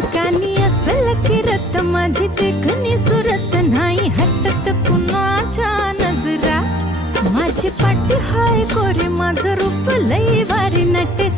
ठिकाणी असल किरत माझी देखणी सुरत नाही हटत कुणाच्या नजरा माझी पाठी हाय कोरे माझं रूप लई भारी नटे